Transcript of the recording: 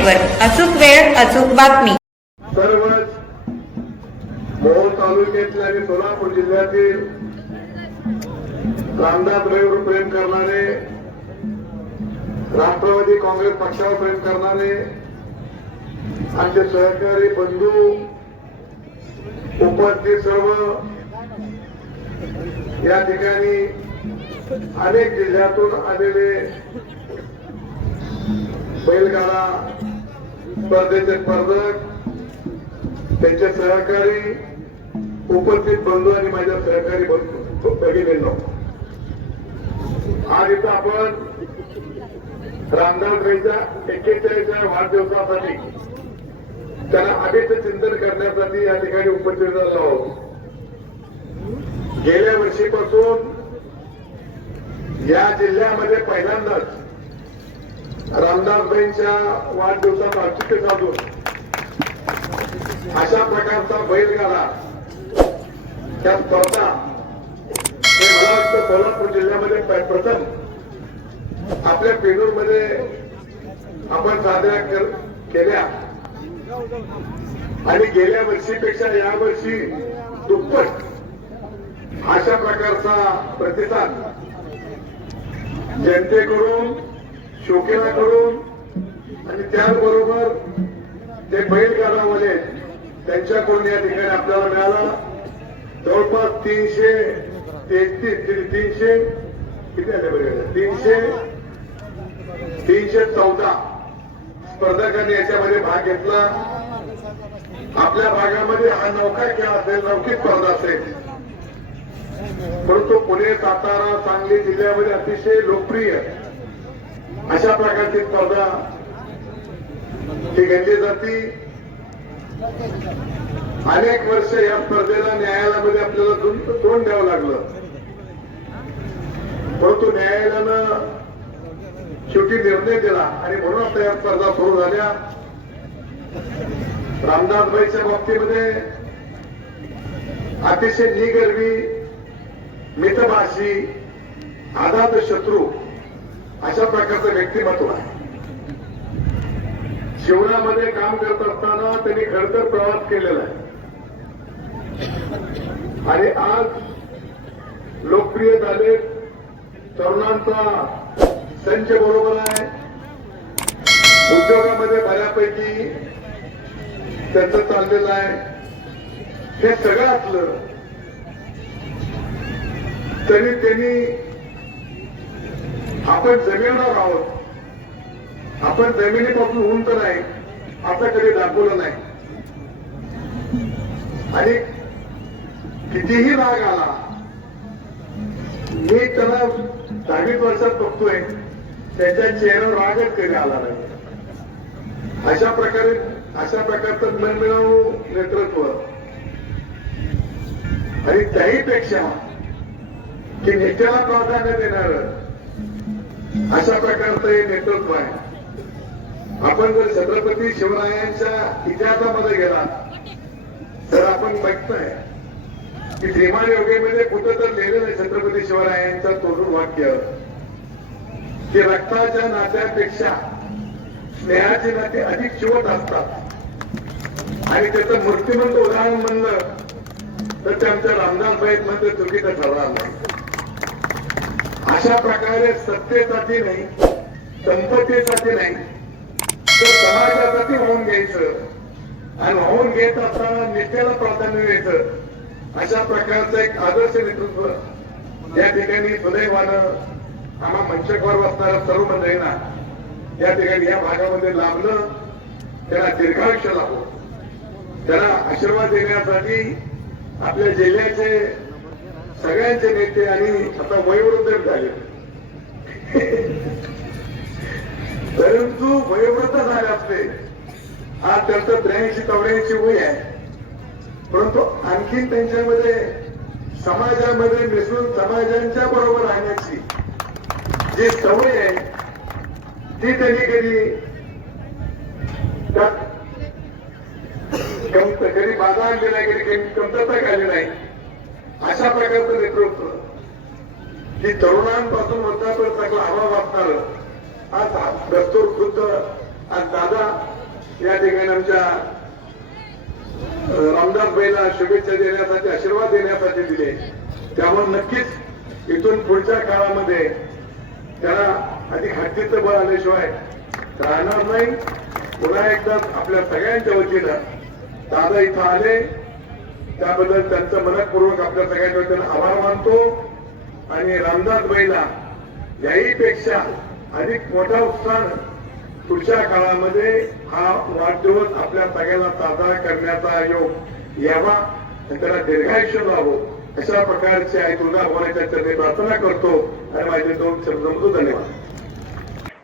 लक्षवेध network अचूक वेळ अचूक बातमी. सर्वच मोहोळ तालुक्यातील आणि सोलापूर जिल्ह्यातील रामदास रवीवर प्रेम करणारे राष्ट्रवादी काँग्रेस पक्षावर प्रेम करणारे आमचे सहकारी बंधू उपस्थित सर्व या ठिकाणी अनेक जिल्ह्यातून आलेले बैलगाडा स्पर्धेचे स्पर्धक त्यांचे सहकारी उपस्थित बंधू आणि माझ्या सहकारी बंधू भगिनींनो आज इथं आपण रामदास भाईच्या एक्केचाळीसव्या वाढदिवसासाठी त्याला आधीच चिंतन करण्यासाठी या ठिकाणी उपस्थित झालो आहोत. गेल्या वर्षीपासून या जिल्ह्यामध्ये पहिल्यांदाच रामदासबाईंच्या वाढदिवसात औचित्य साधून अशा प्रकारचा बैलगाडा त्या स्पर्धा हे मला वाटतं सोलापूर जिल्ह्यामध्ये प्रथम आपल्या पेनूरमध्ये आपण साजऱ्या कर- केल्या. आणि गेल्या वर्षीपेक्षा यावर्षी दुप्पट अशा प्रकारचा प्रतिसाद जनतेकडून शोकेलाकडून आणि त्याचबरोबर ते बैलगाडावाले त्यांच्याकडून या ठिकाणी आपल्याला मिळाला. जवळपास तीनशे तेहतीस तीनशे किती आले बरे तीनशे तीनशे चौदा स्पर्धकांनी याच्यामध्ये भाग घेतला. आपल्या भागामध्ये हा नौका खेळ असेल नौकी स्पर्धा असेल. परंतु पुणे सातारा सांगली जिल्ह्यामध्ये अतिशय लोकप्रिय अशा प्रकारची स्पर्धा ही घेतली जाते. अनेक वर्ष या स्पर्धेला न्यायालयामध्ये आपल्याला तोंड तोंड द्यावं लागलं. परंतु न्यायालयानं शेवटी निर्णय दिला आणि म्हणून आता या स्पर्धा सुरू झाल्या. रामदासबाईच्या बाबतीमध्ये अतिशय निगर्वी मितभाषी आदात शत्रू अशा प्रकारचं व्यक्तिमत्व आहे. जीवनामध्ये काम करत असताना त्यांनी खडतर प्रवास केलेला आहे. आणि आज लोकप्रिय झाले तरुणांचा संच बरोबर आहे. उद्योगामध्ये बऱ्यापैकी त्यांचं चाललेलं आहे. हे सगळं असलं तरी त्यांनी आपण जमिनीवर आहोत. आपण जमिनीपासून उंच नाही. असं कधी दाखवलं नाही. आणि कितीही राग आला मी त्याला दहावीस वर्षात बघतोय. त्याच्या चेहऱ्यावर रागच कधी आला नाही. अशा प्रकारे अशा प्रकारचं मनमिळावू नेतृत्व. आणि त्याहीपेक्षा की नेत्याला प्राधान्य देणार अशा प्रकारचं हे नेतृत्व आहे. आपण जर छत्रपती शिवरायांच्या इतिहासामध्ये गेला तर आपण बघतोय की श्रीमान योगेमध्ये कुठं तर लिहिलेलं आहे छत्रपती शिवरायांचं तोडून वाक्य की रक्ताच्या नात्यापेक्षा स्नेहाचे नाते अधिक शिवत असतात. आणि त्याचं मूर्तिमंत उदाहरण म्हणलं तर ते आमच्या रामदास रामदासबाईत मध्ये चुकीचं ठरणार नाही. अशा प्रकारे सत्तेसाठी नाही संपत्तीसाठी नाही तर समाजासाठी होऊन घ्यायचं. आणि होऊन घेत असताना नेत्याला प्राधान्य द्यायचं. अशा प्रकारचं एक आदर्श नेतृत्व या ठिकाणी सुदैवानं आम्हा मंचकवर बसणाऱ्या सर्व मंडळींना या ठिकाणी या भागामध्ये लाभलं त्याला दीर्घायुष्य लाभो त्याला आशीर्वाद देण्यासाठी आपल्या जिल्ह्याचे सगळ्यांचे नेते आणि आता वयोवृद्ध झाले. परंतु वयोवृद्ध झाले असते. आज त्यांचं त्र्याऐंशी चौऱ्याऐंशी वय आहे. परंतु आणखी त्यांच्यामध्ये समाजामध्ये मिसळून समाजांच्या बरोबर राहण्याची जी सवय आहे ती त्यांनी कधी कमत कधी बाधा आणली नाही कधी कमतरता काढली नाही. अशा प्रकारचं नेतृत्व. की तरुणांपासून वृद्धापर्यंत सगळा हवा वाचणार आज दस्तूर खुद्द आज दादा या ठिकाणी आमच्या रामदास बाईला शुभेच्छा देण्यासाठी आशीर्वाद देण्यासाठी दिले. त्यामुळे नक्कीच इथून पुढच्या काळामध्ये त्याला अधिक हद्दीचं बळ आल्याशिवाय राहणार नाही. पुन्हा एकदा आपल्या सगळ्यांच्या वतीनं दादा इथं आले. त्याबद्दल त्यांचं मनपूर्वक आपल्या सगळ्यांच्या वतीनं आभार मानतो. आणि रामदास बैला याही पेक्षा अधिक मोठा उत्साह पुढच्या काळामध्ये हा वाढदिवस आपल्या सगळ्यांना साजरा करण्याचा योग यावा आणि त्याला दीर्घायुष्य व्हावं अशा प्रकारची आई तुळजा भवानीच्या चरणी प्रार्थना करतो. आणि माझे दोन शब्द धन्यवाद.